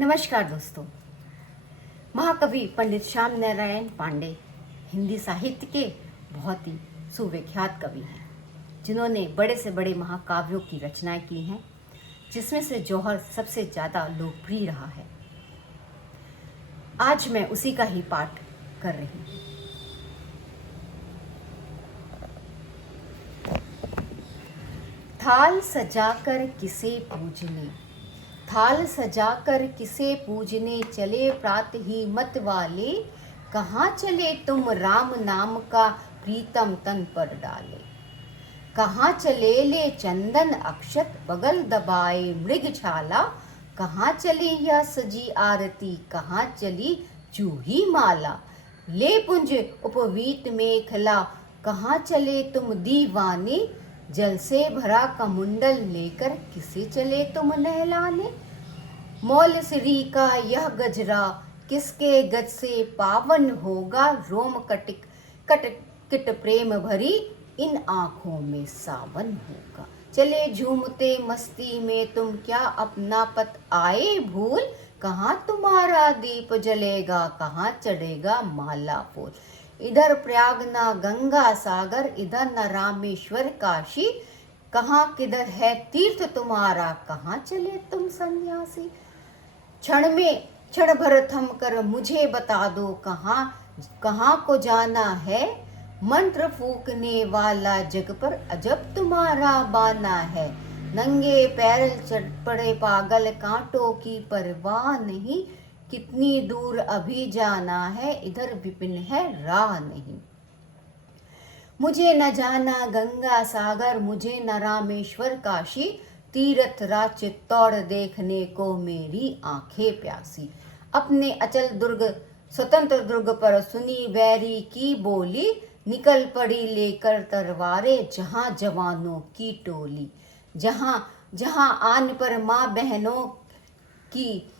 नमस्कार दोस्तों। महाकवि पंडित श्याम नारायण पांडे हिंदी साहित्य के बहुत ही सुविख्यात कवि हैं, जिन्होंने बड़े से बड़े महाकाव्यों की रचनाएं की हैं, जिसमें से जौहर सबसे ज़्यादा लोकप्रिय रहा है। आज मैं उसी का ही पाठ कर रही हूँ। थाल सजाकर किसे पूजने, थाल सजाकर किसे पूजने चले प्रात ही मत वाले, कहाँ चले तुम राम नाम का प्रीतम तन पर डाले। कहाँ चले ले चंदन अक्षत बगल दबाए मृगछाला, कहाँ चली यह सजी आरती कहाँ चली जूही माला। ले पुंज उपवीत मेखला कहाँ चले तुम दीवाने, जल से भरा कमुंडल लेकर किसे चले तुम नहलाने। मौल श्री का यह गजरा किसके गज से पावन होगा, रोम कटिक कट किट प्रेम भरी इन आँखों में सावन होगा। चले झूमते मस्ती में तुम क्या अपना पत आए भूल, कहाँ तुम्हारा दीप जलेगा कहाँ चढ़ेगा माला फूल। इधर प्रयाग न गंगा सागर इधर न रामेश्वर काशी, कहाँ किधर है तीर्थ तुम्हारा कहाँ चले तुम सन्यासी। क्षण भर थम कर मुझे बता दो कहाँ कहाँ को जाना है, मंत्र फूकने वाला जग पर अजब तुम्हारा बाना है। नंगे पैर चढ़ पड़े पागल कांटों की परवाह नहीं, कितनी दूर अभी जाना है इधर विपिन है राह नहीं। मुझे न जाना गंगा सागर मुझे न रामेश्वर काशी, तीर्थ राज चित्तौड़ देखने को मेरी आंखें प्यासी। अपने अचल दुर्ग स्वतंत्र दुर्ग पर सुनी वैरी की बोली, निकल पड़ी लेकर तलवारें जहां जवानों की टोली। जहां जहां आन पर माँ बहनों की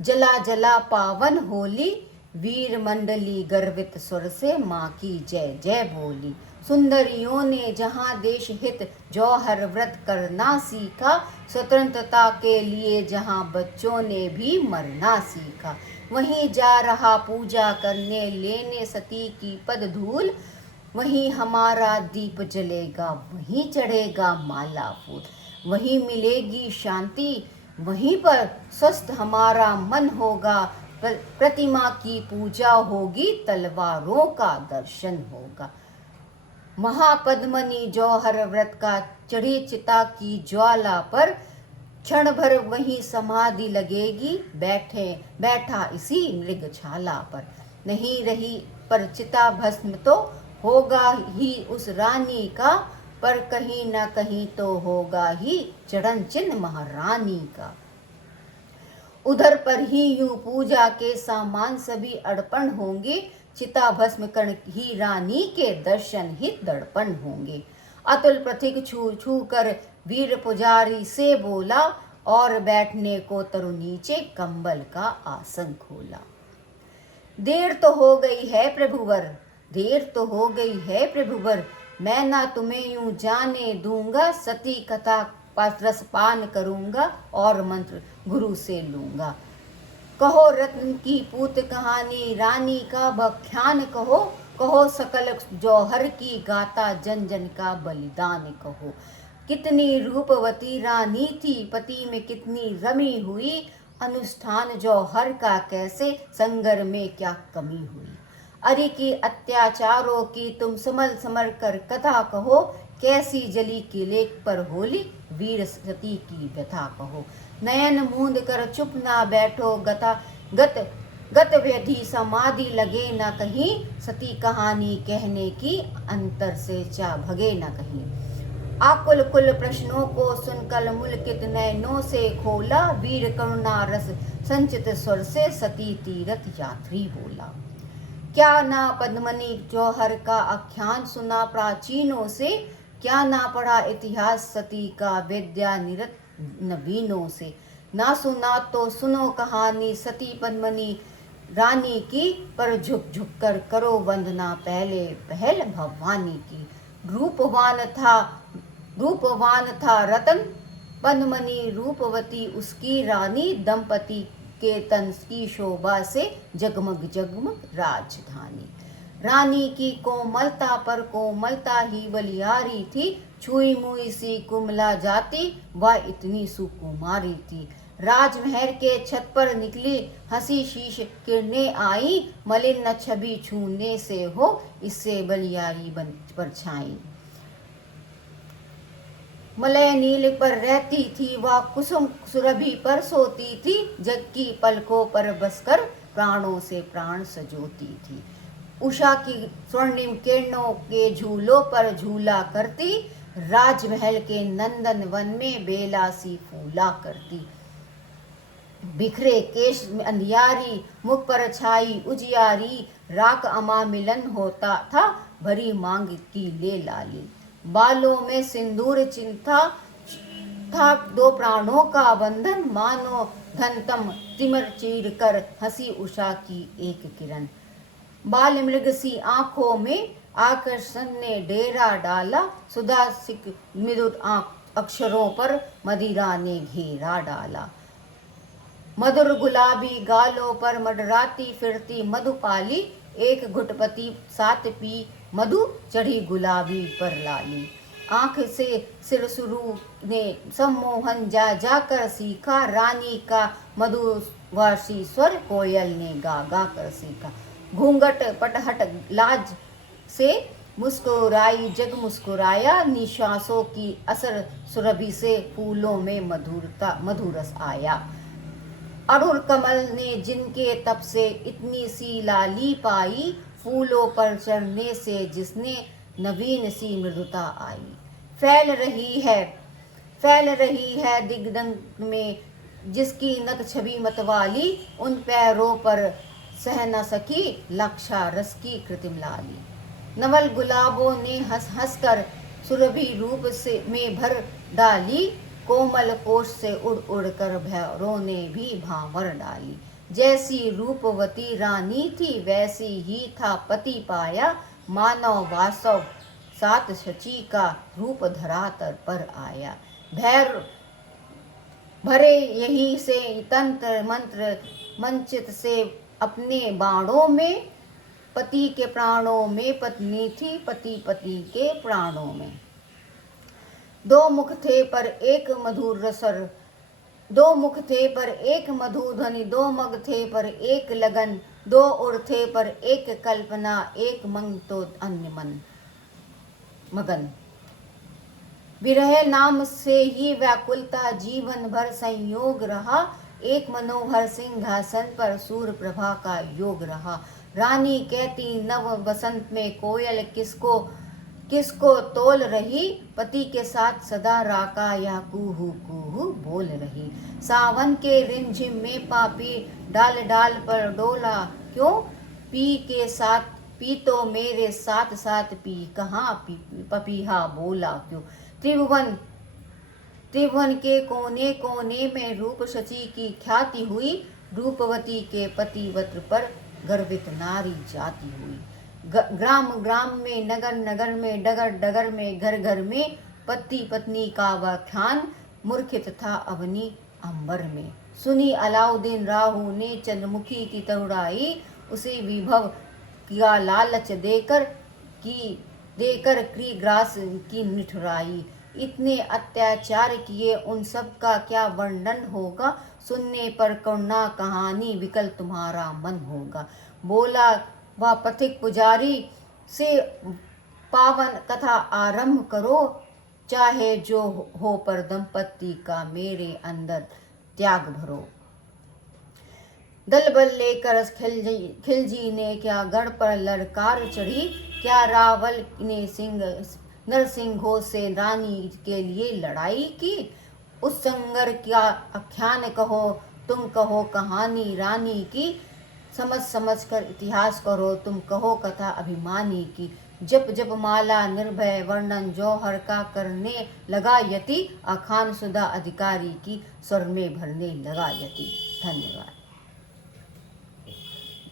जला जला पावन होली, वीर मंडली गर्वित स्वर से माँ की जय जय बोली। सुंदरियों ने जहाँ देश हित जौहर व्रत करना सीखा, स्वतंत्रता के लिए जहाँ बच्चों ने भी मरना सीखा। वहीं जा रहा पूजा करने लेने सती की पद धूल, वहीं हमारा दीप जलेगा वहीं चढ़ेगा माला फूल। वहीं मिलेगी शांति वहीं पर स्वस्थ हमारा मन होगा, प्रतिमा की पूजा होगी तलवारों का दर्शन होगा। महापद्मनी जौहर व्रत का चढ़ी चिता की ज्वाला पर, क्षण भर वहीं समाधि लगेगी बैठा इसी मृगछाला पर। नहीं रही पर चिता भस्म तो होगा ही उस रानी का, पर कहीं न कहीं तो होगा ही चरण चिन्ह महारानी का। उधर पर ही यूं पूजा के सामान सभी अर्पण होंगे, चिता भस्म कर्ण ही रानी के दर्शन ही दर्पण होंगे। अतुल प्रतीक छू छू कर वीर पुजारी से बोला, और बैठने को तरु नीचे कंबल का आसन खोला। देर तो हो गई है प्रभुवर, देर तो हो गई है प्रभुवर, मैं ना तुम्हें यूं जाने दूंगा। सती कथा रस पान करूंगा और मंत्र गुरु से लूंगा। कहो रत्न की पूत कहानी रानी का बख्यान कहो, कहो सकल जौहर की गाथा जन जन का बलिदान कहो। कितनी रूपवती रानी थी पति में कितनी रमी हुई, अनुष्ठान जौहर का कैसे संगर में क्या कमी हुई। अरे की अत्याचारों की तुम समल समर कर कथा कहो, कैसी जली किले पर होली वीर सती की व्यथा कहो। नयन मूंद कर चुप ना बैठो गत व्यधि समाधि लगे न कहीं, सती कहानी कहने की अंतर से चा भगे न कहीं। आकुल कुल प्रश्नों को सुनकर मुलकित नयनों से खोला, वीर करुणा रस संचित स्वर से सती तीरथ यात्री बोला। क्या ना पद्मनी जौहर का आख्यान सुना प्राचीनों से, क्या ना पढ़ा इतिहास सती का विद्या निरत नवीनों से। ना सुना तो सुनो कहानी सती पद्मनी रानी की, पर झुक झुक कर करो वंदना पहले पहल भवानी की। रूपवान था रतन पद्मनी रूपवती उसकी रानी, दंपति के तन की शोभा से जगमग जगमग राजधानी। रानी की कोमलता पर कोमलता ही बलियारी थी, छुई मुई सी कुमला जाती वह इतनी सुकुमारी थी। राजमहल के छत पर निकली हंसी शीश किरणें आई, मलिन न छवि छूने से हो इससे बलियारी बन परछाई। मलय नील पर रहती थी वह कुसुम सुरभि पर सोती थी, जग की पलकों पर बसकर प्राणों से प्राण सजोती थी। उषा की स्वर्णिम किरणों के झूलों पर झूला करती, राजमहल के नंदन वन में बेला सी फूला करती। बिखरे केश में अंधियारी, मुख पर छाई उजियारी, राख अमा मिलन होता था भरी मांग की ले लाली। बालों में सिंदूर चिंता था दो प्राणों का बंधन, मानो घनतम तिमिर चीर कर हंसी उषा की एक किरण। बाल मृग सी आंखों में आकर्षण ने डेरा डाला, सुधा सिक मृदुर अक्षरों पर मदिरा ने घेरा डाला। मधुर गुलाबी गालों पर मडराती फिरती मधुपाली, एक घुटपति सात पी मधु चढ़ी गुलाबी पर लाली। आंख से सिरसुरु ने सम्मोहन जा जाकर सीखा, रानी का मधुभाषी स्वर कोयल ने गा गा कर सीखा। घूंघट पटहट लाज से मुस्कुराई जग मुस्कुराया, निश्वासों की असर सुरभि से फूलों में मधुरस आया। अरुण कमल ने जिनके तप से इतनी सी लाली पाई, फूलों पर चढ़ने से जिसने नवीन सी मृदुता आई। फैल रही है दिग्गंत में जिसकी नत छवि मतवाली, उन पैरों पर सह न सकी लक्षा रस की कृत्रिम लाली। नवल गुलाबों ने हंस हंस कर सुरभि रूप से में भर डाली, कोमल कोश से उड़ उड़ कर भैरों ने भी भांवर डाली। जैसी रूपवती रानी थी वैसी ही था पति पाया, मानव वासव सात शची का रूप धरातल पर आया। भैर भरे यही से तंत्र मंत्र मंचित से अपने बाणों में, पति के प्राणों में पत्नी थी पति पति के प्राणों में। दो मुख थे पर एक मधुर रसर, दो मुख थे पर एक मधुर ध्वनि, दो मग थे पर एक लगन, दो उर थे पर एक कल्पना, एक मंग तो अन्य मन मगन। विरह नाम से ही व्याकुलता जीवन भर संयोग रहा, एक मनोहर सिंहासन पर सूर्य प्रभा का योग रहा। रानी कहती नव बसंत में कोयल किसको किसको तोल रही, पति के साथ सदा राका या कूहू कूहू बोल रही। सावन के रिमझिम में पापी डाल डाल पर डोला क्यों, पी तो मेरे साथ साथ पी कहाँ पपीहा बोला क्यों। त्रिभुवन के कोने कोने में रूप शची की ख्याति हुई, रूपवती के पतिव्रत पर गर्वित नारी जाती हुई। ग्राम ग्राम में नगर नगर में डगर डगर में घर घर में, पति पत्नी का व्याख्यान मूर्खित था अवनी अंबर में। सुनी अलाउद्दीन राहु ने चंद्रमुखी की तरुणाई, उसे विभव किया लालच देकर क्रीग्रास की निठुराई। इतने अत्याचार किए उन सब का क्या वर्णन होगा, सुनने पर करुणा कहानी विकल तुम्हारा मन होगा। बोला वह पथिक पुजारी से पावन कथा आरंभ करो, चाहे जो हो पर दंपति का मेरे अंदर त्याग भरो। दल बल लेकर खिलजी ने क्या गढ़ पर ललकार चढ़ी, क्या रावल ने नरसिंहों से रानी के लिए लड़ाई की। उस संगर क्या आख्यान कहो तुम कहो कहानी रानी की, समझ समझ कर इतिहास करो तुम कहो कथा अभिमानी की। जप जप माला निर्भय वर्णन जौहर का करने लगा यति, अखान सुधा अधिकारी की स्वर में भरने लगा यति। धन्यवाद।